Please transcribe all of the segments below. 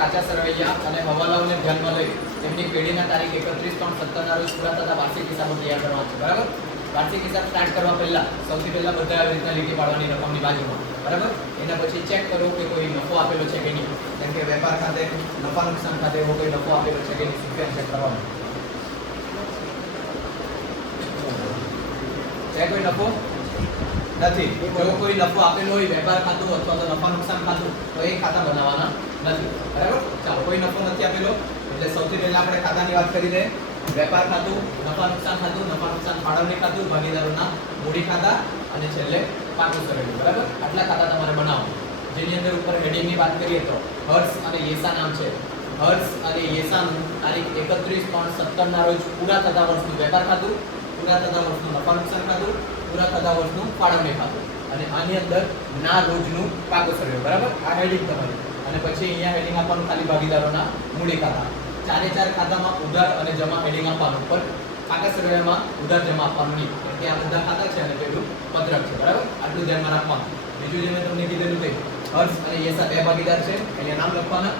કાચા સરવૈયા અને હવાલાઓને ધ્યાનમાં લઈ તેમની પેઢીના તારીખ એકત્રીસ ત્રણ સત્તરના રોજ પૂરા થતા વાર્ષિક હિસાબો તૈયાર કરવા છે. બરાબર? વાર્ષિક હિસાબ સ્ટાર્ટ કરવા પહેલા સૌથી પહેલા બધા આવી રીતના લીટી પાડવાની રકમની બાજુમાં. બરાબર? એના પછી ચેક કરો કે કોઈ નફો આપેલો છે કે નહીં. જેમ કે વેપાર ખાતે નફા નુકસાન ખાતે એવો કોઈ નફો આપેલો છે કે નહીં સિક્વેન્સ ચેક કરવાનો? છે કોઈ નફો? નથી. જો કોઈ નફો આપેલો હોય, વેપાર ખાતું અથવા તો નફા નુકસાન ખાતું, તો એ ખાતા બનાવવાના નથી. બરાબર? ચાલો, કોઈ નફો નથી આપેલો, એટલે સૌથી પહેલા આપણે ખાતાની વાત કરી દે વેપાર ખાતું, નફા નુકસાન ખાતું, નફા નુકસાન ફાળવણી ખાતું, ભાગીદારોના મૂડી ખાતા, અને છેલ્લે પાકું કરેલું બરાબર? આટલા ખાતા તમારે બનાવો જેની અંદર ઉપર હેડિંગની વાત કરીએ તો, હર્ષ અને યેસા નામ છે. હર્ષ અને યેસાનું તારીખ એકત્રીસ ત્રણ સત્તરના રોજ પૂરા થતા વર્ષનું વેપાર ખાતું, પૂરા થતા વર્ષનું નફા નુકસાન ખાતું પૂરા થતા વર્ષનું ફાળવણી ખાતું અને આની અંદર ના રોજનું પાકો સર્વે બરાબર? આ હેડિંગ તમારી. અને પછી અહીંયા હેડિંગ આપવાનું ખાલી ભાગીદારોના મૂડી ખાતા ચારે ચાર ખાતામાં ઉધાર અને જમા હેડિંગ આપવાનું. પર પાકા સર્વેમાં ઉધાર જમા આપવાનું નહીં. કે આ બધા ખાતા છે અને પેલું પત્રક છે. બરાબર? આટલું ધ્યાનમાં રાખવાનું. બીજું જે મેં તમને કીધેલું તે હર્ષ અને યેસા બે ભાગીદાર છે. એટલે નામ લખવાના.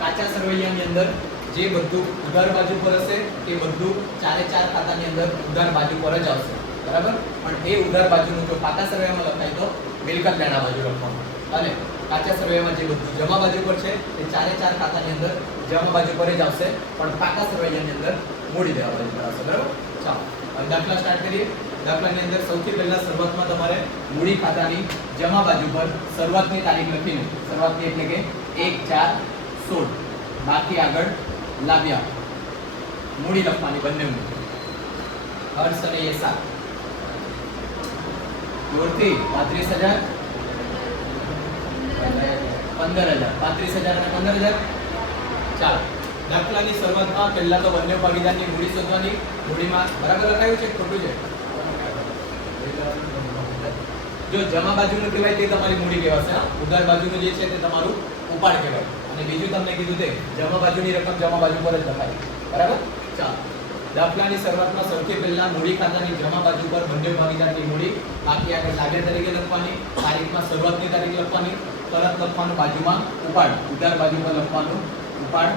કાચા સરવૈયાની અંદર જે બધું ઉધાર બાજુ પર હશે, તે બધું ચારે ચાર ખાતાની અંદર ઉધાર બાજુ પર જ આવશે. બરાબર? પણ એ ઉધાર બાજુનું જો પાકા સર્વેમાં લખાય તો મિલકત લેણા બાજુ લખવાનું. અને કાચા સરવૈયામાં જે બધું જમા બાજુ પર છે તે ચારે ચાર ખાતાની અંદર જમા બાજુ પર જ આવશે, પણ પાકા સરવૈયાની અંદર મૂડી દેવા બાજુ પર આવશે. બરાબર? ચાલો. હવે દાખલા સ્ટાર્ટ કરીએ. દાખલાની અંદર સૌથી પહેલા શરૂઆતમાં તમારે મૂડી ખાતાની જમા બાજુ પર શરૂઆતની તારીખ લખીને શરૂઆતની એટલે કે એક ચાર સોળ. બાકી આગળ લાવ્યા. મૂડી લખવાની બંને હર્ષ અને યેસા જોરથી પાંત્રીસ હજાર. પંદર હજાર. પાંત્રીસ હજાર અને પંદર હજાર? ચાલો. દાખલાની શરૂઆતમાં પહેલા તો બંને ભાગીદારની મૂડી શોધવાની. મૂડીમાં બરાબર લખાયું છે ખોટું છે? જો જમા બાજુનું કહેવાય તે તમારી મૂડી કહેવાશે ઉધાર બાજુનું જે છે તે તમારું ઉપાડ કહેવાય. અને બીજું તમને કીધું તે જમા બાજુની રકમ જમા બાજુ પર જ લખાય. બરાબર? ચાલો. દાખલાની શરૂઆતમાં સૌથી પહેલા મૂડી ખાતાની જમા બાજુ પર બંને ભાગીદારની મૂડી બાકી આગળ લાગે તરીકે લખવાની, તારીખમાં શરૂઆતની તારીખ લખવાની, તરત લખવાનું બાજુમાં ઉપાડ, ઉધાર બાજુ પર લખવાનું ઉપાડ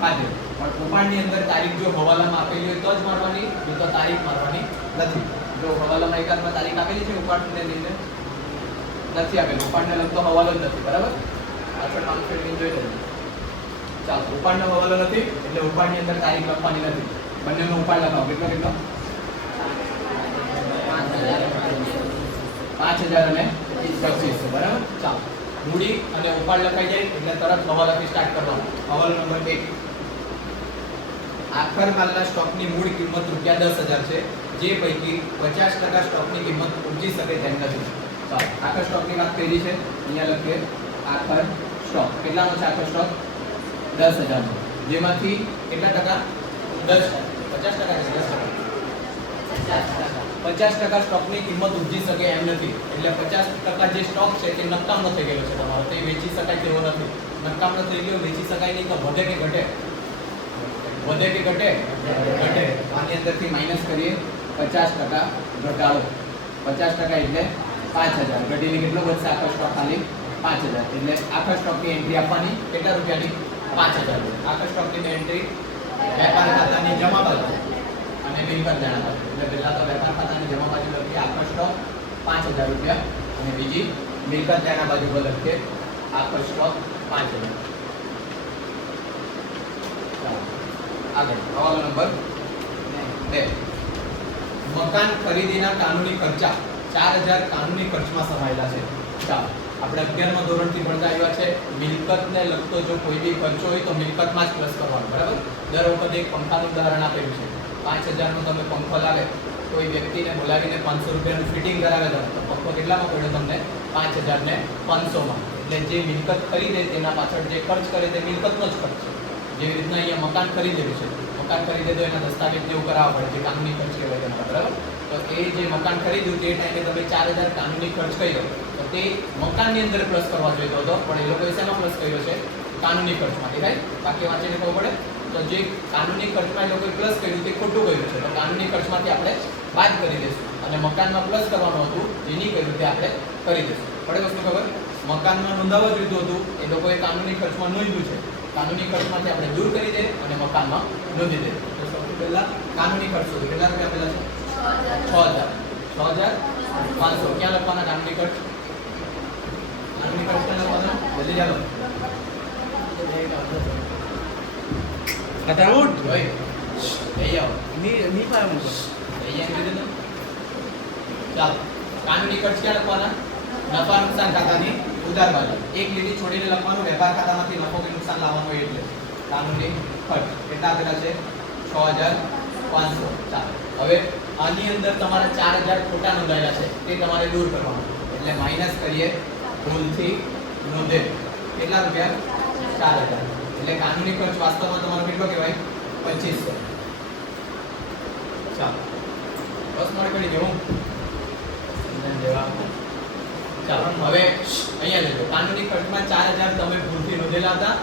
ખાતે પણ ઉપાડની અંદર તારીખ જો હવાલામાં આપેલી હોય તો જ મારવાની, નહીં તો તારીખ મારવાની નથી. જો હવાલામાં એકાદમાં તારીખ આપેલી છે ઉપાડને લઈને, નથી આપેલું. ઉપાડને લગતો હવાલો જ નથી, બરાબર? પાછળ ફેરવીને જોઈ લેજો. ચાલો, ઉપાડનો હવાલો નથી, એટલે ઉપાડની અંદર તારીખ લખવાની નથી. બંનેનો ઉપાડ લખાવો. કેટલો કેટલો? પાંચ હજાર અને પચીસો, બરાબર? ચાલો. મૂડી અને ઉપાડ લખાઈ જાય, એટલે તરત હવાલાથી સ્ટાર્ટ કરવાનો. હવાલ નંબર એક. આખર માલના સ્ટોકની મૂળ કિંમત રૂપિયા દસ હજાર છે. જે પૈકી પચાસ ટકા સ્ટોકની કિંમત ઉપજી શકે તેમ નથી. ચાલો. આખર સ્ટોકની વાત કરી છે. અહીંયા લખીએ. આખર સ્ટોક. કેટલાનો છે આખર સ્ટોક? દસ હજારનો. જેમાંથી કેટલા ટકા? દસ. પચાસ ટકા સ્ટોકની કિંમત ઉપજી શકે એમ નથી. એટલે પચાસ ટકા જે સ્ટોક છે તે નકામનો થઈ ગયો છે તમારો. તે વેચી શકાય તેવો નથી. નકામનો થઈ ગયો વેચી શકાય નહીં તો વધે કે ઘટે? વધે કે ઘટે? ઘટે. આની અંદરથી માઇનસ કરીએ. પચાસ ટકા ઘટાડો. પચાસ ટકા એટલે પાંચ હજાર. ઘટીને કેટલો વધશે આખો સ્ટોક ખાલી? પાંચ હજાર. એટલે આખા સ્ટોકની એન્ટ્રી આપવાની કેટલા રૂપિયાની? પાંચ હજાર. આખા સ્ટોકની એન્ટ્રી વેપાર ખાતાની જમા બાજુ. અને મિલકત લેણા બાજુ. એટલે પહેલાં તો વેપાર ખાતાની જમા બાજુ લખીએ આખો પાંચ હજાર રૂપિયા. અને બીજી મિલકત લેણા બાજુ પર લખીએ આખો પાંચ હજાર. આગળ. હવાલો નંબર બે. મકાન ખરીદીના કાનૂની ખર્ચા. ચાર હજાર કાનૂની ખર્ચમાં સમાયેલા છે. ચાલો. આપણે અગિયારમાં ધોરણથી ભણતા આવ્યા છે. મિલકતને લગતો જો કોઈ બી ખર્ચો હોય તો મિલકતમાં જ પ્લસ કરવાનો, બરાબર? દર વખતે એક પંખાનું ઉદાહરણ આપેલું છે. પાંચ હજારનો તમે પંખો લાવે કોઈ વ્યક્તિને બોલાવીને પાંચસો રૂપિયાનું ફિટિંગ કરાવે તમે તો પંખો કેટલામાં પડ્યો તમને? પાંચ હજાર ને પાંચસોમાં. એટલે જે મિલકત ખરીદે તેના પાછળ જે ખર્ચ કરે તે મિલકતનો જ ખર્ચ છે. જેવી રીતના અહીંયા મકાન ખરીદેલું છે. મકાન ખરીદે તો એના દસ્તાવેજ જેવું કરાવવા પડે, જે કાનૂની ખર્ચ કહેવાય તેના. બરાબર? તો એ જે મકાન ખરીદ્યું, તે ટાઈમે તમે ચાર હજાર કાનૂની ખર્ચ કર્યો. તો મકાનની અંદર પ્લસ કરવા જોઈતો હતો પણ એ લોકોએ શેમાં પ્લસ કર્યો છે? કાનૂની ખર્ચમાં દેખાય બાકી વાંચીને ખબર પડે? તો જે કાનૂની ખર્ચમાં એ લોકોએ પ્લસ કર્યું તે ખોટું કર્યું છે. તો કાનૂની ખર્ચમાંથી આપણે બાદ કરી દઈશું. અને મકાનમાં પ્લસ કરવાનું હતું જે નહીં કર્યું તે આપણે કરી દઈશું. પડે વસ્તુ ખબર? મકાનમાં નોંધાવવા જોઈતું હતું એ લોકોએ કાનૂની ખર્ચમાં નોંધ્યું છે. કાનૂની ખર્ચમાંથી આપણે દૂર કરી દે અને મકાનમાં નોંધી દે. તો સૌથી પહેલાં કાનૂની ખર્ચ કેટલા રૂપિયા પહેલાં છે? છ હજાર. છ હજાર પાંચસો. ક્યાં લખવાના કાનૂની ખર્ચ? ખાતા ઉઠ લઈ જાઓ ની ની પાય મૂકો લઈ જાય કીધું ને? ચાલો કાનૂની ખર્ચ ક્યાં લખવાના નફા નુકસાન ખાતાની ઉધાર બાજુ એક લીટી છોડીને લખવાનું વેપાર ખાતામાંથી નફો કે નુકસાન લાવવાનું હોય એટલે કાનૂની ખર્ચ કેટલા આપેલા છે છ હજાર પાંચસો ચાલો હવે આની અંદર તમારા ચાર હજાર ખોટા નોંધાયેલા છે તે તમારે દૂર કરવાનું એટલે માઇનસ કરીએ ભૂલથી નોંધે કેટલા રૂપિયા? ચાર હજાર. એટલે કાનૂની ખર્ચ વાસ્તવમાં તમારો કેટલો કહેવાય? પચીસો. ચાલો. બસ મારે કરી દેવું. ચાલો, હવે અહીંયા લેજો. કાનૂની ખર્ચમાં ચાર હજાર તમે ભૂલથી નોંધેલા હતા.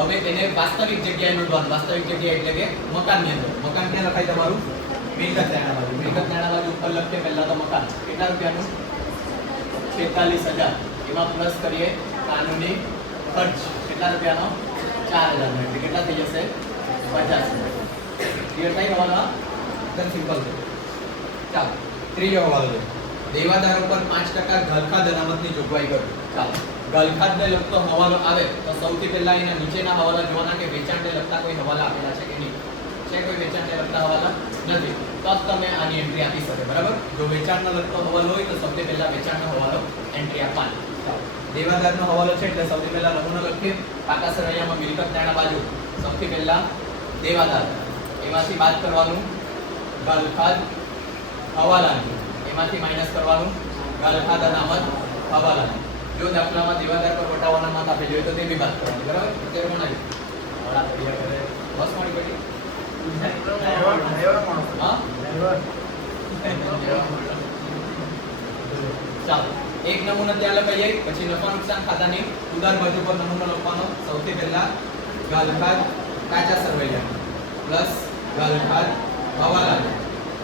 હવે તેને વાસ્તવિક જગ્યાએ નોંધવાનું. વાસ્તવિક જગ્યાએ એટલે કે મકાનની અંદર. મકાન ક્યાં લખાય તમારું? મિલકત નાણા બાજુ મિલકત નાણા બાજુ ઉપર લખીએ પહેલા તો મકાન. કેટલા રૂપિયાનું? છેતાલીસ હજાર. એમાં પ્લસ કરીએ કાનૂની ખર્ચ. કેટલા રૂપિયાનો? ચાર હજારનો એટલે કેટલા થઈ જશે? પચાસ ક્લિયર થઈ હવાલા એકદમ સિમ્પલ છે. ચાલો. ત્રીજો હવાલો છે. દેવાદાર ઉપર પાંચ ટકા ગલખાદ અનામતની જોગવાઈ કરો. ચાલો. ગલખાદને લગતો હવાલો આવે તો સૌથી પહેલા એના નીચેના હવાલા જોવાના કે વેચાણને લગતા કોઈ હવાલા આપેલા છે કે નહીં? છે કોઈ વેચાણને લગતા હવાલા? નથી. તો તમે આની એન્ટ્રી આપી શકે, બરાબર? જો વેચાણનો લગતો હવાલો હોય તો સૌથી પહેલા વેચાણનો હવાલો એન્ટ્રી આપવાની. દેવાદારનો હવાલો છે એટલે સૌથી પહેલા નમૂનો લખીએ. પાકા સરૈયામાં મિલકત નાણા બાજુ. સૌથી પહેલા દેવાદાર. એમાંથી બાદ કરવાનું ગલખાદ હવાલાની. એમાંથી માઇનસ કરવાનું ગલખાદ અનામત હવાલાની. જો દાખલામાં દેવાદાર પર વટાવાનો મત આપેલી હોય તો તે બી બાદ કરવાની. બરાબર? અત્યારે આવ્યું હવાલા તૈયાર કરે. બસ મળી ગઈ. ચાલો. એક નમૂનો ત્યાં લખાઈ જાય, પછી નફા નુકસાન ખાતાની ઉધાર બાજુ પર નમૂનો લખવાનો સૌથી પહેલા ગાલખાદ કાચા સરવૈયા. પ્લસ ગાલખાદ હવાલાની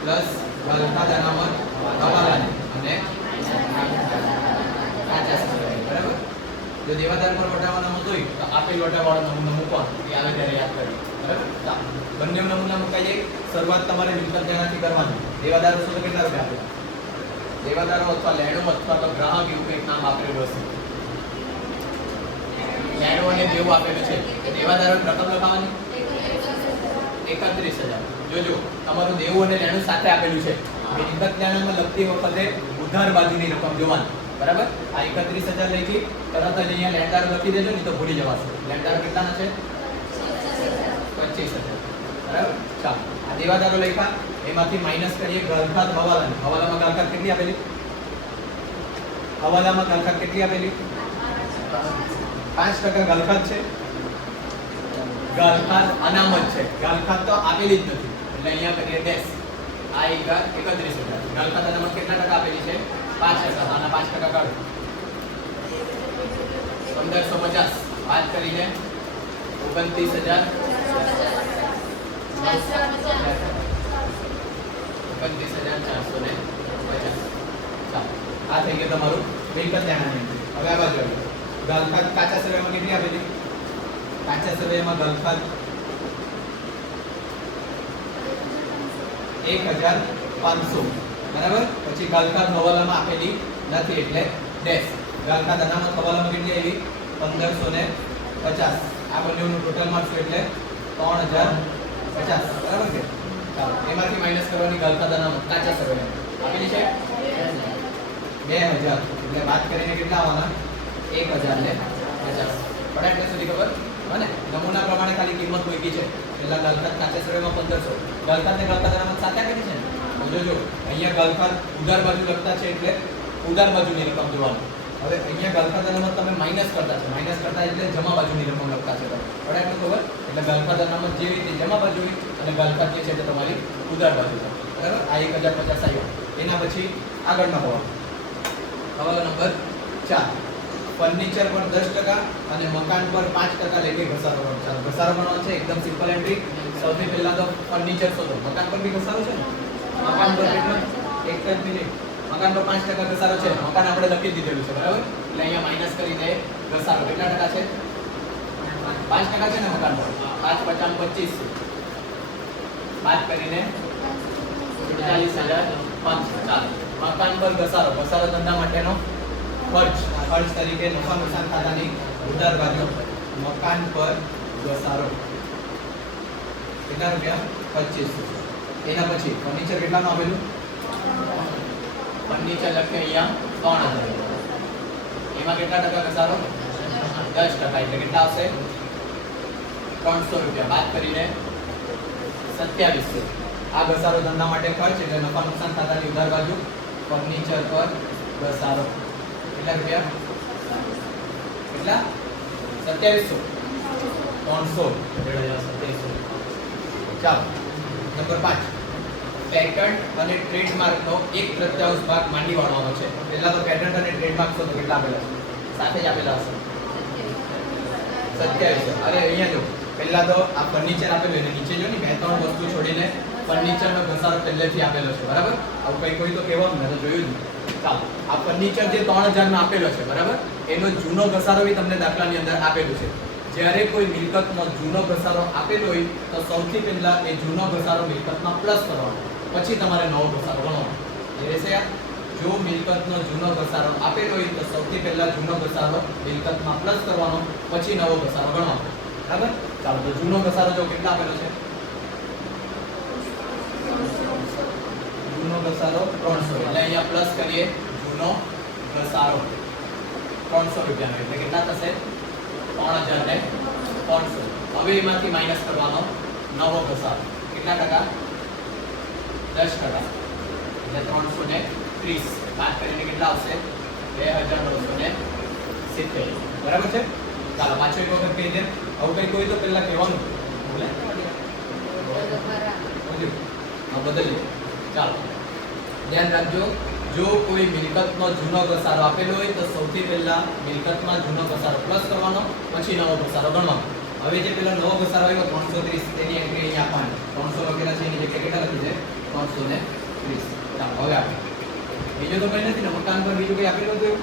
પ્લસ ગાલખાદ અનામત હવાલાની અને કાચા સરવૈયા. બરાબર? જો દેવાદાર પર વટાવાનો નમૂનો હોય, તો આપેલ વટાવાળો નમૂનો મૂકવાનો. એ આવે ત્યારે યાદ કરી. બરાબર? બંને નમૂના મુકાઈ જાય. શરૂઆત તમારે મિલકત જણાથી કરવાની. દેવાદાર શું કેટલા રૂપિયા આપે? દેવાદારો અથવા લેણો અથવા તો ગ્રાહક એવું કંઈક નામ આપેલું હશે. લેણો અને દેવું આપેલું છે. તો દેવાદારો રકમ લખાવવાની એકત્રીસ હજાર. જોજો તમારું દેવું અને લેણું સાથે આપેલું છે. મિલકત લેણામાં લખતી વખતે ઉધાર બાજુની રકમ જોવાની. બરાબર? આ એકત્રીસ હજાર લખી તરત જ અહીંયા લેણદારો લખી દેજો, નહીં તો ભૂલી જવાશે. લેણદારો કેટલાના છે? બરાબર? દેવાદારો લખ્યા, એમાંથી માઇનસ કરીએ ગલખાત હવાલાની. હવાલામાં ગલખાત કેટલી આપેલી? હવાલામાં ગલખાત કેટલી આપેલી? પાંચ ટકા ગલખાત છે. ગલખાત અનામત છે. ગલખાત તો આપેલી જ નથી. એટલે અહીંયા કરીએ ડેશ આ એક એકત્રીસ હજાર. ગલખાત અનામત કેટલા ટકા આપેલી છે? પાંચ ટકા. આના પાંચ ટકા કાઢો. પંદરસો પચાસ. વાત કરીને ઓગણત્રીસ હજાર. પચાસ આ થઈ કેટલી આપેલી કાચા સર્વેમાં એક હજાર પાંચસો. બરાબર? પછી ગલખાત હવાલામાં આપેલી નથી એટલે ડેશ ગલખાત અનામત હવાલામાં કેટલી આવી? પંદરસો ને પચાસ. આ બંનેનું ટોટલ મારશું એટલે ત્રણ હજાર પચાસ, બરાબર છે? એમાંથી માઇનસ કરવાની ગલખાત કાચા સર્વે આપેલી છે? બે હજાર. એટલે વાત કરીને કેટલા આવવાના? એક હજાર ને પચાસ. પડે સુધી ખબર? અને નમૂના પ્રમાણે ખાલી કિંમત મૂકી છે. પેલા ગલખાત કાચા સર્વેમાં પંદરસો. ગલખાત ને ગલખાત સાથે આપેલી છે જોજો, અહીંયા ગલખાત ઉધાર બાજુ લખતા છે એટલે ઉધાર બાજુની રકમ જોવાનું. હવે અહીંયા ગલખાત અનામત તમે માઇનસ કરતા છો. માઇનસ કરતા એટલે જમા બાજુની રકમ લખતા છે પડે એટલું ખબર? એટલે ગલખાત અનામત જે રીતે જમા બાજુ અને ગલખાત જે છે તે તમારી ઉધાર બાજુ બરાબર? આ એક હજાર પચાસ આવ્યો એના પછી આગળનો હવાલો હવાલો નંબર ચાર. ફર્નિચર પર દસ ટકા અને મકાન પર પાંચ ટકા લેખે ઘસારો ગણો ચાલો ઘસારો ગણવાનો છે, એકદમ સિમ્પલ એન્ટ્રી સૌથી પહેલા તો ફર્નિચર શોધો. મકાન પર બી ઘસારો છે ને? મકાન પર એક જ મિનિટ મકાન પર પાંચ ટકા ઘસારો છે. મકાન આપણે લખી દીધેલું છે, બરાબર? એટલે અહીંયા માઇનસ કરી દે ઘસારો કેટલા ટકા છે? પાંચ ટકા છે ને મકાન પર? પાંચ પચાસ પચીસ. પાંચ કરીને ચાલીસ હજાર પાંચસો ચાલો મકાન પર ઘસારો. ઘસારો ધંધા માટેનો ખર્ચ. ખર્ચ તરીકે નફા નુકસાન ખાતાની ઉધાર બાજુ મકાન પર ઘસારો. કેટલા રૂપિયા? પચીસો. એના પછી ફર્નિચર કેટલાનું આવેલું? ફર્નિચર લખે અહીંયા ત્રણ હજાર એમાં કેટલા ટકા ઘસારો? દસ ટકા, એટલે કેટલા આવશે? ત્રણસો રૂપિયા. બાદ કરીને સત્યાવીસો આ ઘસારો ધંધા માટે ખર્ચ એટલે નફા નુકસાન ખાતાની ઉધાર બાજુ ફર્નિચર પર ઘસારો. કેટલા રૂપિયા? કેટલા? સત્યાવીસો. ત્રણસો. ચાલો. નંબર પાંચ. પેટન્ટ અને ટ્રેડમાર્કનો એક તૃતીયાંશ ભાગ માંડી વાળવાનો છે. પહેલા તો પેટન્ટ અને ટ્રેડમાર્ક તો કેટલા આપેલા છે? સાથે જ આપેલા હશે. સત્યાવીસ અરે, અહીંયા જો. પહેલા તો આ ફર્નિચર આપેલું એને નીચે જો ને, બે ત્રણ વસ્તુ છોડીને ફર્નિચરનો ઘસારો પહેલેથી આપેલો છે. બરાબર? આવું કંઈ કોઈ તો કહેવાનું મેં તો જોયું જ. ચાલો. આ ફર્નિચર જે ત્રણ હજારમાં આપેલો છે, બરાબર? એનો જૂનો ઘસારો બી તમને દાખલાની અંદર આપેલું છે. જ્યારે કોઈ મિલકતનો જૂનો ઘસારો આપેલો હોય, તો સૌથી પહેલાં એ જૂનો ઘસારો મિલકતમાં પ્લસ કરવાનો. પછી તમારે નવો ઘસારો ગણવાનો એ રહેશે જો મિલકતનો જૂનો ઘસારો આપેલો હોય તો સૌથી પહેલા જૂનો ઘસારો મિલકતમાં પ્લસ કરવાનો, પછી નવો ઘસારો ગણવાનો બરાબર? ચાલો, તો જૂનો ઘસારો જો કેટલા આપેલો છે? જૂનો ઘસારો ત્રણસો એટલે અહીંયા પ્લસ કરીએ જૂનો ઘસારો ત્રણસો રૂપિયાનો, એટલે કેટલા થશે? ત્રણ હજાર ને ત્રણસો. હવે એમાંથી માઇનસ કરવાનો નવો ઘસારો કેટલા ટકા? દસ ટકા એટલે ત્રણસો ને ત્રીસ. બાદ કરીને કેટલા આવશે? બે હજાર નવસો ને સિત્તેર. બરાબર છે? ચાલો, પાછો એક વખત કહી દે. આવું કંઈક હોય તો પહેલા કહેવાનું. બોલે? હા બદલીએ ચાલો. ધ્યાન રાખજો. જો કોઈ મિલકતનો જૂનો ઘસારો આપેલો હોય તો સૌથી પહેલા મિલકતમાં જૂનો ઘસારો પ્લસ કરવાનો, પછી નવો ઘસારો ગણવાનો. હવે જે પેલો નવો ઘસારો આવ્યો, ત્રણસો ત્રીસ, તેની એન્ટ્રી અહીંયા આપવાની. ત્રણસો વગેરે છે, એની જગ્યાએ કેટલા લખી છે? ત્રણસો ને ચાલો, હવે આપણે બીજું તો કંઈ નથી, ને મકાન પર બીજું કંઈ આપેલું હતું?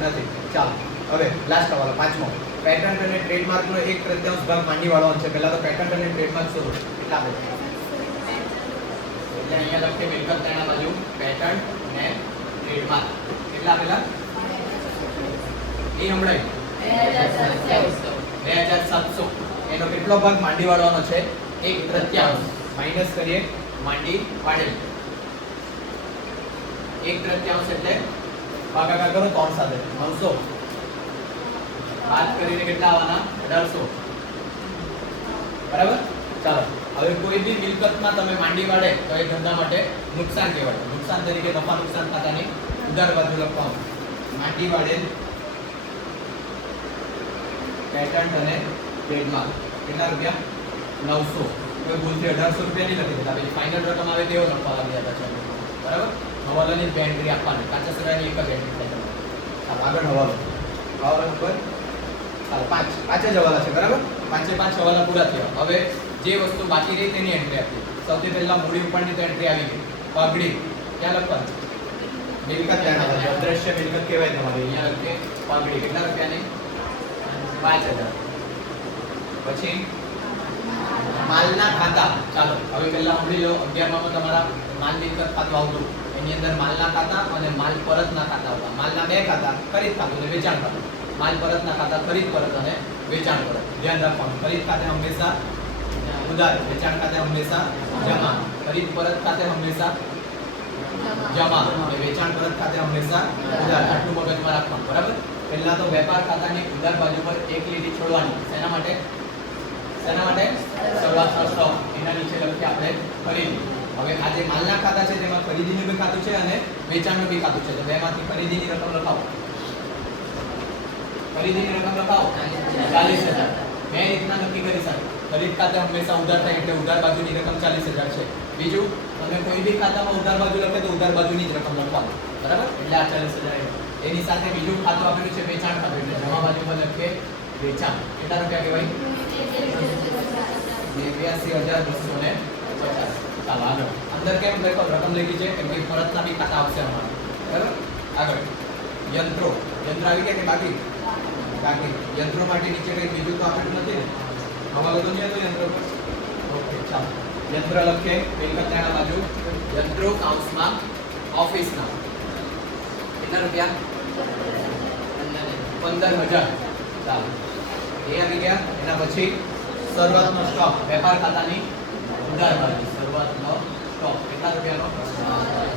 નથી. ચાલો, હવે લાસ્ટ વાળો પાંચમો. પેટર્ન અને ટ્રેડમાર્કનો એક તૃતીયાંશ ભાગ માંડીવાળો વાળવાનો છે. પહેલાં તો પેટર્ન અને ટ્રેડમાર્ક શોધો કેટલા આપે એટલે અહીંયા લખીએ મિલકત તેના બાજુ પેટર્ન ને ટ્રેડમાર્ક કેટલા આપેલા? એ હમણાં બે હજાર સાતસો. એનો કેટલો ભાગ માંડી વાળવાનો છે? એક તૃતીયાંશ. માઇનસ કરીએ, માંડી પાડેલ. એક તૃતીયાંશ એટલે ભાગાકાર કરો ત્રણ સાથે. નવસો. બાદ કરીને કેટલા આવવાના? અઢારસો. બરાબર? ચાલો. હવે કોઈ બી મિલકતમાં તમે માંડી વાળે તો એ ધંધા માટે નુકસાન કહેવાય. નુકસાન તરીકે નફા નુકસાન ખાતાની ઉધાર બાજુ લખવાનું. માંડી વાળે પેટન્ટ અને ટ્રેડમાર્ક કેટલા રૂપિયા? નવસો. કોઈ ભૂલથી અઢારસો રૂપિયા નહીં લખી દેતા પછી ફાઇનલ રકમ આવે તેવો લખવા લાગી જતા છે બરાબર? હવાલાની જ એન્ટ્રી આપવાની. કાચા સિવાયની એક જ એન્ટ્રી થાય આગળ હવાલો હવાલા નંબર પાંચ. પાંચે જ હવાલા છે બરાબર? પાંચે પાંચ હવાલા પૂરા થયા. હવે જે વસ્તુ બાકી રહી તેની એન્ટ્રી આપી. સૌથી પહેલાં મૂડી ઉપરની તો એન્ટ્રી આવી ગઈ. પાઘડી. ક્યાં લખવાનું? મિલકત ધ્યાન આપજો અદ્રશ્ય મિલકત કહેવાય તમારી. અહીંયા લખીએ. પાઘડી. કેટલા રૂપિયાની પાંચ હજાર. પછી? માલના ખાતા. ચાલો, હવે પહેલા સાંભળી લો, અગિયારમાં તમારા માલ મિલકત ખાતું આવતું. એની અંદર માલના ખાતા અને માલ પરતના ખાતા આવતા. માલના બે ખાતા, ખરીદ ખાતું અને વેચાણ ખાતું. માલ પરતના ખાતા, ખરીદ પરત અને વેચાણ પરત. ધ્યાન રાખવાનું. ખરીદ ખાતે હંમેશા ઉધાર, વેચાણ ખાતે હંમેશા જમા. ખરીદ પરત ખાતે હંમેશા જમા. અને વેચાણ પરત ખાતે હંમેશા ઉધાર. આટલું મગજમાં રાખવાનું. બરાબર? પહેલા તો વેપાર ખાતાની ઉધાર બાજુ પર એક લીટી છોડવાની. એના માટે? શેના માટે શરૂઆતનો સ્ટોક એના નીચે લખી આપણે ખરીદી. હવે આ જે માલના ખાતા છે, તેમાં ખરીદીનું બી ખાતું છે અને વેચાણનું બી ખાતું છે. તો બેમાંથી ખરીદીની રકમ લખાવો. ખરીદીની રકમ લખાવો. ચાલીસ હજાર. બે રીતના નક્કી કરી શકે ખરીદ ખાતા હંમેશા ઉધાર થાય એટલે ઉધાર બાજુની રકમ ચાલીસ હજાર છે. બીજું, તમે કોઈ બી ખાતામાં ઉધાર બાજુ લખે તો ઉધાર બાજુની જ રકમ લખવાની બરાબર? એટલે આ ચાલીસ હજાર એની સાથે બીજું ખાતું આપેલું છે વેચાણ ખાતું. એટલે જમા બાજુ પર લખીએ વેચાણ. કેટલા રૂપિયા કહેવાય? નેવ્યાસી હજાર બસો ને પચાસ ચાલો આગળ અંદર કેમ લખો રકમ લખી છે કે પરતના બી ખાતા આવશે અમારા બરાબર આગળ યંત્રો યંત્ર આવી ગયા કે બાકી બાકી યંત્રો માટે નીચે કંઈ બીજું તો આપેલું નથી ને બધું નહીં હતો ઓકે ચાલો યંત્ર લખીએ વેલકત્તાના બાજુ યંત્રો કાઉન્સમાં ઓફિસના કેટલા રૂપિયા પંદર હજાર. ચાલો. એ આવી ગયા. એના પછી શરૂઆતનો સ્ટોક વેપાર ખાતાની ઉધાર બાજુ શરૂઆતનો સ્ટોક કેટલા રૂપિયાનો?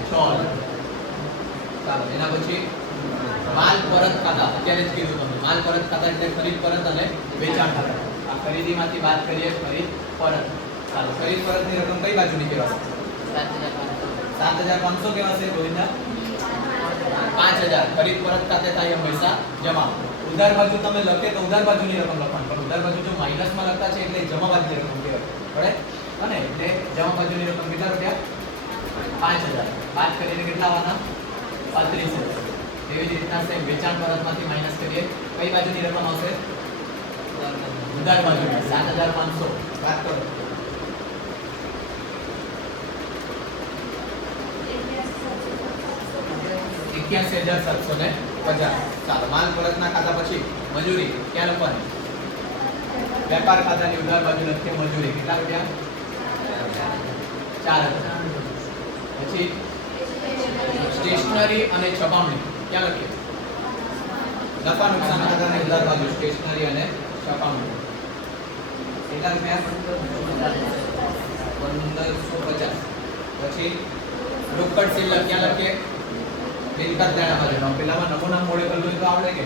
છ એના પછી માલ પરત ખાતા. અત્યારે જ કીધું તમે માલ પરત ખાતા એટલે ખરીદ પરત અને વેચાણ ખાતા. આ ખરીદીમાંથી વાત કરીએ ખરીદ પરત. ચાલો, ખરીદ પરતની રકમ કઈ બાજુની કહેવાશે સાત હજાર પાંચસો કહેવાશે ગોવિંદા. પાંચ હજાર. ખરીદ પરત ખાતે થાય પૈસા જમા. ઉધાર બાજુ તમે લખે તો ઉધાર બાજુની રકમ લખવાની પણ ઉધાર બાજુ જો માઇનસમાં લખતા છે એટલે જમા બાજુની રકમ પડે અને એટલે જમા બાજુની રકમ કેટલા રૂપિયા? પાંચ હજાર. પાંચ કરીને કેટલા આવવાના પાંત્રીસ હજાર. એવી જ રીતના સેમ વેચાણ પરતમાંથી માઇનસ કરીએ. કઈ બાજુની રકમ આવશે? ઉધાર બાજુની. સાત હજાર પાંચસો. વાત કરો. એક્યાસી હજાર સાતસો ને. પચાસ ચાલો, માલ પરતના ખાતા પછી મજૂરી, ક્યાં લખવાની વેપાર ખાતાની ઉધાર બાજુ લખીએ મજૂરી. કેટલા રૂપિયા? ચાર હજાર. પછી સ્ટેશનરી અને છપામણી. ક્યાં લખીએ? નફા નુકસાન ખાતાની ઉધાર બાજુ સ્ટેશનરી અને છપામણી. કેટલા રૂપિયા? પંદરસો પચાસ. પછી રોકડ સિલ્લર ક્યાં લખીએ? મિલકત લેણા બાજુ પેલામાં નમૂના મોડે હોય તો આવડે કે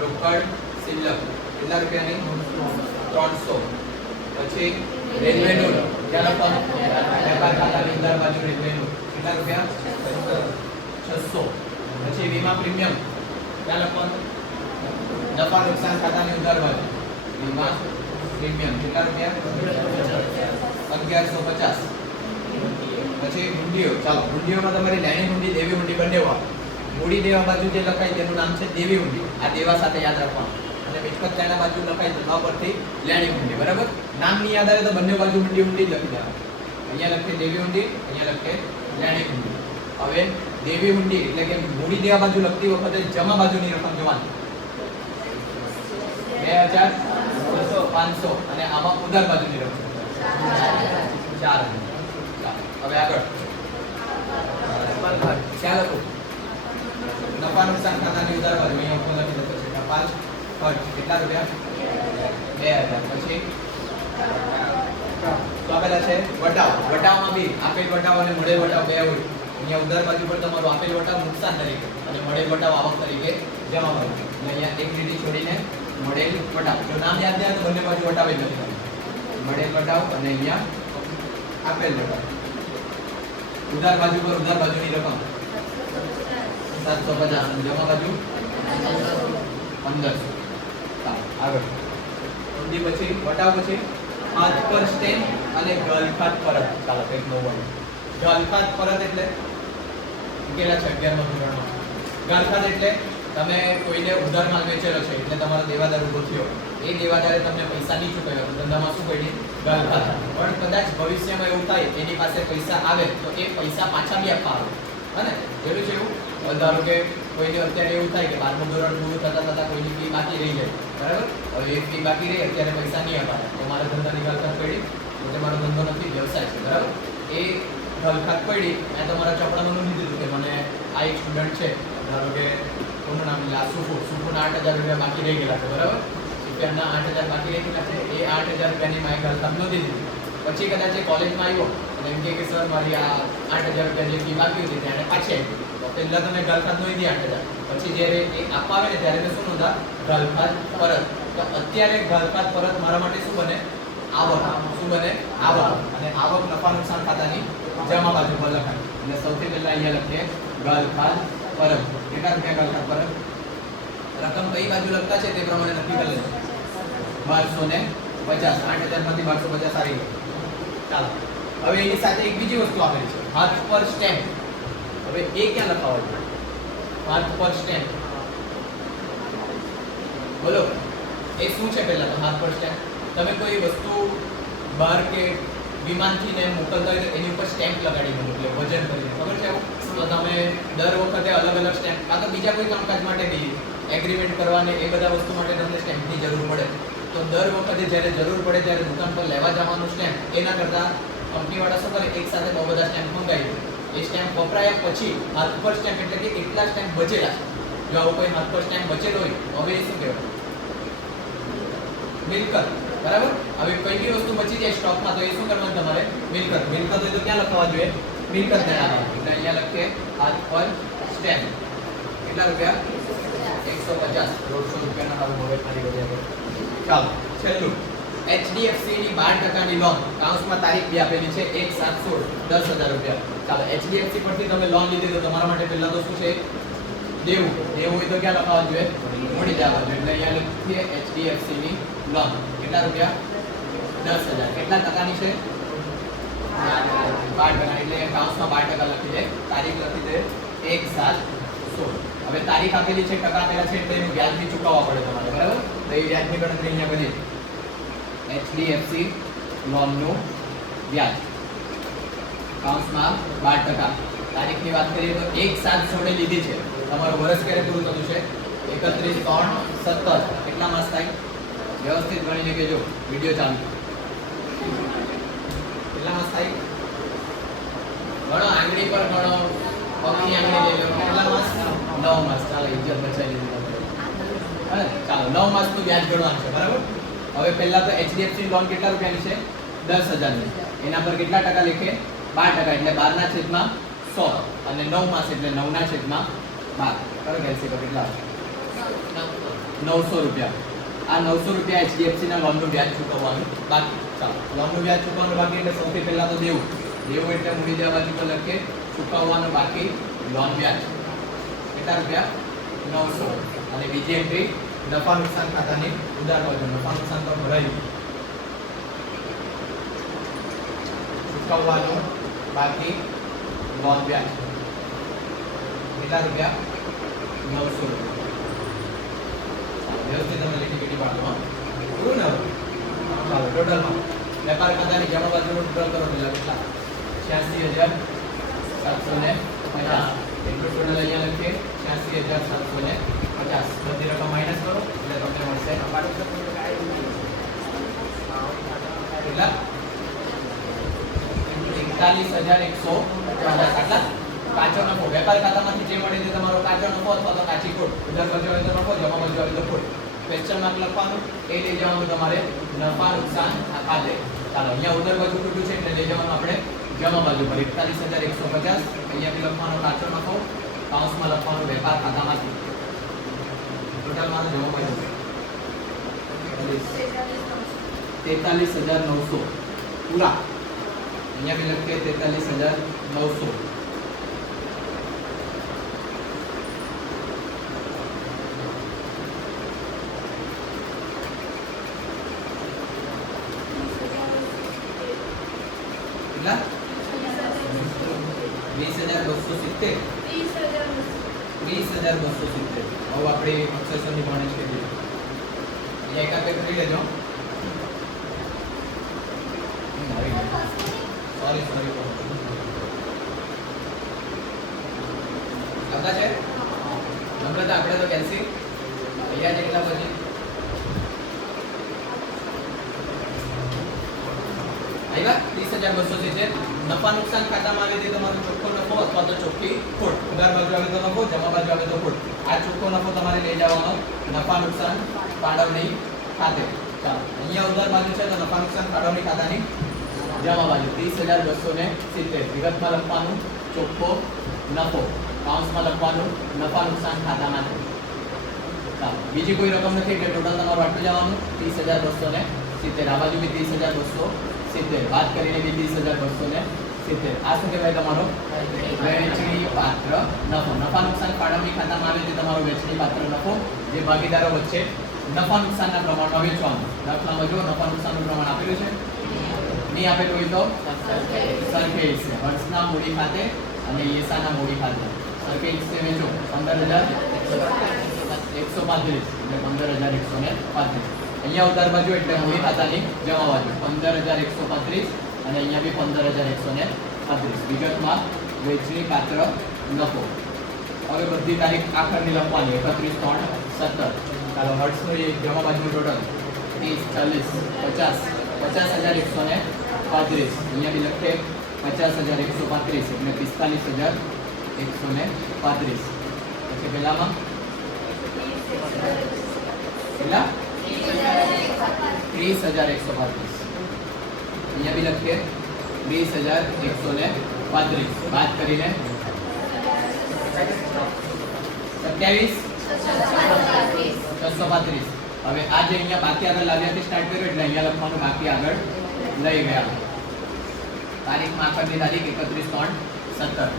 રોકડ સિલક કેટલા રૂપિયાની? ત્રણસો. પછી રેલવેનું ક્યાં લખવાનું? વેપાર ખાતાની ઉધાર બાજુ રેલવેનું કેટલા રૂપિયા? છસો. પછી વીમા પ્રીમિયમ. ક્યાં લખવાનું? નફા નુકસાન ખાતાની ઉધાર બાજુ. વીમા પ્રીમિયમ. કેટલા રૂપિયા? અગિયારસો પચાસ. પછી હુંડીઓ ચાલો હુંડીઓમાં તમારી લેણી હુંડી દેવી હુંડી બંને હોય મૂડી દેવા બાજુ જે લખાય તેનું નામ છે દેવી હુંડી આ દેવા સાથે યાદ રાખવાનું. અને મિલકત બાજુ લખાય તો પરથી લેણી હુંડી બરાબર? નામની યાદ આવે તો બંને બાજુ હુંડી હુંડી લખી દેવા અહીંયા લખે દેવી હુંડી અહીંયા લખે લેણી હુંડી હવે દેવી હુંડી એટલે કે મૂડી દેવા બાજુ લખતી વખતે જમા બાજુની રકમ જોવાની. બે હજાર બસો પાંચસો. અને આમાં ઉધાર બાજુની રકમ. ચાર હજાર. હવે આગળ. ખ્યાલ હતો નફા નુકસાન ખાતાની ઉધાર બાજુ અહીંયા ઉપર લખી દો છે ટપાલ ખર્ચ. કેટલા રૂપિયા? બે હજાર. પછી? તો આપેલા છે. વટાવ. વટાવમાં બી આપેલ વટાવ અને મળેલ વટાવ બે હોય. અહીંયા ઉધાર બાજુ પર તમારું આપેલ વટાવ નુકસાન તરીકે અને મળેલ વટાવ આવક તરીકે જમા કરો અહીંયા એક લીટી છોડીને મળેલ વટાવ. જો નામ યાદ થાય તો બંને બાજુ વટાવ જ નથી. મળેલ વટાવ અને અહીંયા આપેલ વટાવ. ઉધાર બાજુ પર, ઉધાર બાજુની રકમ. સાતસો પચાસ. જમા બાજુ? પંદરસો. આગળ. ઊંધી પછી વટાવ પછી? હાથ પર સ્ટેન્ડ અને ગલખાત પરત. ચાલો કંઈક નવું ગલખાત પરત એટલે? ગયેલા છે? અગિયારમાં ધોરણમાં. ગલખાત એટલે તમે કોઈને ઉધારમાં વેચેલો છે એટલે તમારો દેવાદાર ઊભો થયો. એ દેવાદારે તમને પૈસા નહીં ચૂકવ્યો ધંધામાં શું કરી પણ કદાચ ભવિષ્યમાં એવું થાય, એની પાસે પૈસા આવે, તો એ પૈસા પાછા બી આપવા આવે. હે પેલું છે એવું, ધારો કે કોઈને અત્યારે એવું થાય કે બારમું ધોરણ પૂરું થતાં થતાં કોઈની ફી બાકી રહી જાય. બરાબર? હવે એ ફી બાકી રહી, અત્યારે પૈસા નહીં અપાય તો મારે ધંધાની ગલખાત પડી એટલે મારો ધંધો નથી, વ્યવસાય છે. બરાબર? એ ગલખાત પડી, મેં તમારા ચોપડામાં નોંધી દીધું કે મને આ એક સ્ટુડન્ટ છે, ધારો કે કોનું નામ લાસુફો સુફોના આઠ હજાર રૂપિયા બાકી રહી ગયેલા છે. બરાબર? રૂપિયાના આઠ હજાર બાકી રહી ગયેલા છે. એ આઠ હજાર રૂપિયાની મારી ગલખાત તમને દીધી. પછી કદાચ એ કોલેજમાં આવ્યો, અને એમ કે, સર, મારી આ આઠ હજાર રૂપિયા જે ફી બાકી હતી ત્યારે પાછી આવી પહેલા તમે ગલખાત નોંધી આઠ હજાર. પછી જ્યારે એ આપવા આવે ને ત્યારે મેં શું નોંધા? ગલખાત પરત. તો અત્યારે ગલખાત પરત મારા માટે શું બને? આવક. શું બને? આવક. અને આવક નફા નુકસાન ખાતાની જમા બાજુ પર લખાય એટલે સૌથી પહેલા અહીંયા લખીએ ગલખાત પરત. કેટલા રૂપિયા ગલખાત પરત? રકમ કઈ બાજુ લખતા છે તે પ્રમાણે નક્કી કરી લેજો. બારસો ને પચાસ, આઠ હજારમાંથી બારસો પચાસ આવી ચાલો. હવે એની સાથે એક બીજી વસ્તુ આપેલી છે. હાથ પર સ્ટેમ્પ હવે એ ક્યાં લખાવો છે? હાથ પર સ્ટેમ્પ બોલો. એ શું છે પહેલા તો? હાથ પર સ્ટેમ્પ તમે કોઈ વસ્તુ બહાર કે વિમાનથી ને મોકલતા હોય તો એની ઉપર સ્ટેમ્પ લગાડીને મોકલે વજન કરીને. ખબર છે? તો તમે દર વખતે અલગ અલગ સ્ટેમ્પ કાં તો બીજા કોઈ કામકાજ માટે બી એગ્રીમેન્ટ કરવાને એ બધા વસ્તુ માટે તમને સ્ટેમ્પની જરૂર પડે. તો દર વખતે જ્યારે જરૂર પડે ત્યારે દુકાન પર લેવા જવાનું સ્ટેમ્પ એના કરતાં કંપનીવાળા શું કરે? એક સાથે બહુ બધા સ્ટેમ્પ મંગાવી એ સ્ટેમ્પ વપરાયા પછી હાથ પર સ્ટેમ્પ એટલે કે એટલા સ્ટેમ્પ બચેલા જો આવો કોઈ હાથ પર સ્ટેમ્પ બચેલો હોય, હવે એ શું કહેવાય? મિલકત. બરાબર? હવે કોઈ બી વસ્તુ બચી જાય સ્ટોકમાં, તો એ શું કરવાનું તમારે? મિલકત. મિલકત હોય તો ક્યાં લખવા જોઈએ? મિલકત જણાવવાનું એટલે અહીંયા લખીએ, હાથ પર સ્ટેમ્પ કેટલા રૂપિયા? પચાસ દોઢસો રૂપિયાના હાલ ખાલી વધ્યા ચાલો, છેલ્લું. એચડીએફસીની બાર ટકાની લોન કાઉન્સમાં તારીખ બી આપેલી છે, એક સાત સોળ, દસ હજાર રૂપિયા. ચાલો, એચડીએફસી પરથી તમે લોન લીધી તો તમારા માટે પહેલા શું છે? દેવું. દેવું હોય તો ક્યાં લખાવા જોઈએ? મૂડી જવા જોઈએ. એટલે અહીંયા લખીએ એચડીએફસી ની લોન કેટલા રૂપિયા? દસ હજાર. કેટલા ટકાની છે? બાર ટકા. એટલે કાઉન્સમાં બાર ટકા લખી દે. તારીખ લખી દે. એક સાત સોળ. હવે તારીખ આપેલી છે, ટકા આપેલા છે, એટલે એનું વ્યાજ બી ચૂકવવા પડે તમારે, બરાબર? તો એ વ્યાજની ગણતરી અહીંયા કરીએ એચડીએફસી લોનનું વ્યાજ. કાઉન્સમાં બાર ટકા. તારીખની વાત કરીએ તો એક સાત સોળે લીધી છે. તમારું વર્ષ ક્યારે પૂરું થતું છે? એકત્રીસ ત્રણ સત્તર. કેટલા માસ થાય? વ્યવસ્થિત ગણીને કહેજો. વીડિયો ચાલુ. કેટલા માસ થાય? ગણો, આંગળી પર ગણો. પગની આંગળી લઈ લો કેટલા માસ નવ માસ ચાલો ઇજ્જત બચાવી લીધી ચાલો નવ માસનું વ્યાજ ગણવાનું છે બરાબર? હવે પહેલા તો એચડીએફસી લોન કેટલા રૂપિયાની છે? દસ હજારની. એના પર કેટલા ટકા લેખે? બાર ટકા એટલે બારના છેદમાં સો. અને નવ માસ એટલે નવના છેદમાં બાર. કરો કેલ્સી પર કેટલા નવસો રૂપિયા. આ નવસો રૂપિયા એચડીએફસીના લોનનું વ્યાજ ચૂકવવાનું બાકી. ચાલો લોનનું વ્યાજ ચૂકવવાનું બાકી એટલે સૌથી પહેલા તો દેવું. દેવું એટલે મૂડી દેવા બાજુ પર લખીએ. ચૂકવવાનું બાકી લોન વ્યાજ. કેટલા રૂપિયા? નવસો. અને બીજી એન્ટ્રી, નફા નુકસાન ખાતાની ઉદાર બાજુ. નફા નુકસાન તો ભરાયું. ચૂકવવાનું બાકી લોન વ્યાજ. કેટલા રૂપિયા? નવસો. વ્યવસ્થિત તમે લીટી કેટલી પાડો પૂરું ને ટોટલમાં વેપાર ખાતાની જમા બાજુ ટોટલ કરો, પેલા કેટલા? છ્યાસી હજાર સાતસો ને પચાસ એટલું ટોટલ અહીંયા લખીએ છ્યાસી હજાર સાતસો ને પચાસ. બધી રકમ માઇનસ કરો, એટલે તમને મળશે કેટલા? એકતાલીસ હજાર એકસો પચાસ. આટલા? કાચો નફો. વેપાર ખાતામાંથી જે મળે તે તમારો કાચો નફો અથવા તો કાચી ખોટ. ઉધાર બાજુ હોય તો નફો, જમા બાજુ હોય તો ખોટ. ક્વેશ્ચન માર્ક લખવાનું. એ લઈ જવાનું તમારે નફા નુકસાન ખાતે. ચાલો, અહીંયા ઉધાર બાજુ ખોટું છે, એટલે લઈ જવાનું આપણે. જમા બાજુ પર એકતાલીસ હજાર એકસો પચાસ, અહીંયા બી લખવાનો કાચો નફો કાઉન્સમાં લખવાનો વેપાર ખાતામાંથી. ટોટલ મારો જમા બાજુ તેતાલીસ હજાર નવસો. પૂરા. અહીંયા બી લખીએ તેતાલીસ હજાર નવસો કેટલા વીસ હજાર બસો સિત્તેર વીસ હજાર બસો સિત્તેર હવે આપણે અક્ષરસરની ભણે છે અહીંયા એકાદ બે કરી લેજો નફા નુકસાન ખાતામાં આવે તે તમારો ચોખ્ખો નફો અથવા ચોખ્ખી ખોટ ઉધાર બાજુ તો નફો, જમા બાજુ તો ખોટ આ ચોખ્ખો નફો તમારે લઈ જવાનો. નફા નુકસાન, ફાળવણી ખાતે. ચાલો, અહીંયા ઉધાર બાજુ છે તો નફા નુકસાન, ફાળવણી ખાતાની જમા બાજુ ત્રીસ હજાર બસો ને સિત્તેર. વિગતમાં લખવાનું, ચોખ્ખો નફો. કાઉન્સમાં લખવાનું, નફા નુકસાન ખાતામાં બીજી કોઈ રકમ નથી એટલે ટોટલ તમારું આટલું જવાનું. ત્રીસ હજાર બસો ને સિત્તેર. આ બાજુ બી ત્રીસ હજાર બસો સિત્તેર. વાત કરીને બી ત્રીસ હજાર બસો ને સિત્તેર. આ શું કહેવાય તમારો? વેચણી પાત્ર નફો. નફા નુકસાન ફાળવણી ખાતામાં આવે તે તમારો વેચણી પાત્ર નફો. જે ભાગીદારો વચ્ચે નફા નુકસાનના પ્રમાણમાં વેચવાનું. દાખલામાં જો નફા નુકસાનનું પ્રમાણ આપેલું છે. નહીં આપેલું હોય તો? સરખેજ છે હર્ષના મૂડી ખાતે અને યેસાના મૂડી ખાતે. સરખેજ છે વેચો. પંદર હજાર એકસો પાંત્રીસ. એટલે પંદર હજાર એકસો ને પાંત્રીસ. અહીંયા ઉતાર બાજુ એટલે મૂડી ખાતાની જમા બાજુ. પંદર હજાર એકસો પાંત્રીસ અને અહીંયા બી પંદર હજાર એકસો ને પાંત્રીસ. વિગતમાં વેચણી પાત્ર નફો હવે બધી તારીખ આખરની લખવાની. એકત્રીસ, ત્રણ, સત્તર. ચાલો હર્ટ્સનું એ જમા બાજુનું ટોટલ ત્રીસ, ચાલીસ, પચાસ. પચાસ હજાર એકસો ને પાંત્રીસ અહીંયા બી લખીએ પચાસ હજાર એકસો પાંત્રીસ એટલે પિસ્તાલીસ હજાર એકસો ને પાંત્રીસ પછી પહેલામાં કેટલા ત્રીસ હજાર એકસો પાંત્રીસ અહીંયા બી લખીએ ત્રીસ હજાર એકસો ને પાંત્રીસ બાદ કરીને સત્યાવીસ છસો પાંત્રીસ હવે આ જે અહીંયા બાકી આગળ લાવ્યાથી સ્ટાર્ટ કર્યું એટલે અહીંયા લખવાનું બાકી આગળ લઈ ગયા. તારીખમાં આખરની તારીખ એકત્રીસ ત્રણ સત્તર.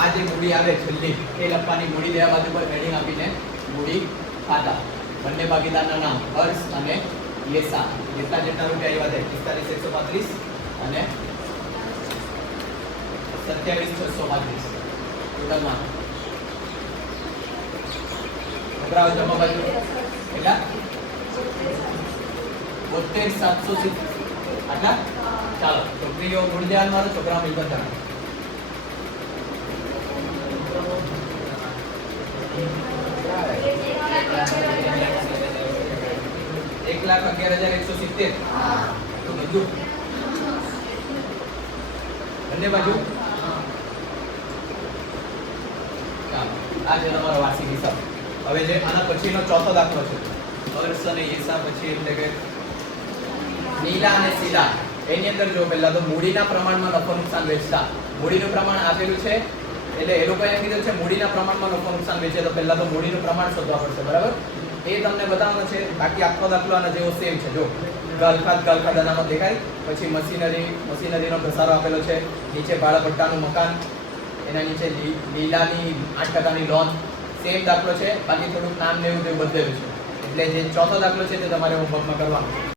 આ જે મૂડી આવે છેલ્લી, એ લખવાની મૂડી લેવા બાજુ પર હેડિંગ આપીને મૂડી ખાતા. બંને ભાગીદારના નામ, હર્ષ અને યેસા. જેટલા જેટલા રૂપિયા આવ્યા છે, પિસ્તાલીસ, એકસો પાંત્રીસ અને સત્યાવીસ, છસો પાંત્રીસ. ટોટલમાં જમા બાજુ કેટલા બોતેર સાતસો સિત્તેર. આટલા ચાલો. છોકરીઓ ગુણ ધ્યાન મારો છોકરા મિલકત એક લાખ અગિયાર હજાર એકસો સિત્તેર. તો બધું બંને બાજુ આ છે તમારો વાર્ષિક હિસાબ. હવે જે આના પછીનો ચોથો દાખલો છે. અર્ષ અને હિસાબ પછી એટલે કે નીલા અને સીલા એની અંદર જો પહેલા તો મૂડીના પ્રમાણમાં નફો નુકસાન વેચતા. મૂડીનું પ્રમાણ આપેલું છે. એટલે એ લોકોએ એમ કીધું છે, મૂડીના પ્રમાણમાં નફો નુકસાન વેચે તો પહેલા તો મૂડીનું પ્રમાણ શોધવા પડશે, બરાબર? એ તમને બતાવવાનો છે. બાકી આખો દાખલો આના જેવો સેમ છે. જો ગલખાત ગલખાત આનામાં દેખાય. પછી મશીનરી, મશીનરીનો ઘસારો આપેલો છે. નીચે ભાડાપટ્ટાનું મકાન. એના નીચે લીલાની આઠ ટકાની લોન. સેમ દાખલો છે, બાકી થોડુંક નામ ને એવું બદલેલું છે. એટલે જે ચોથો દાખલો છે તે તમારે હોમવર્કમાં કરવાનો છે.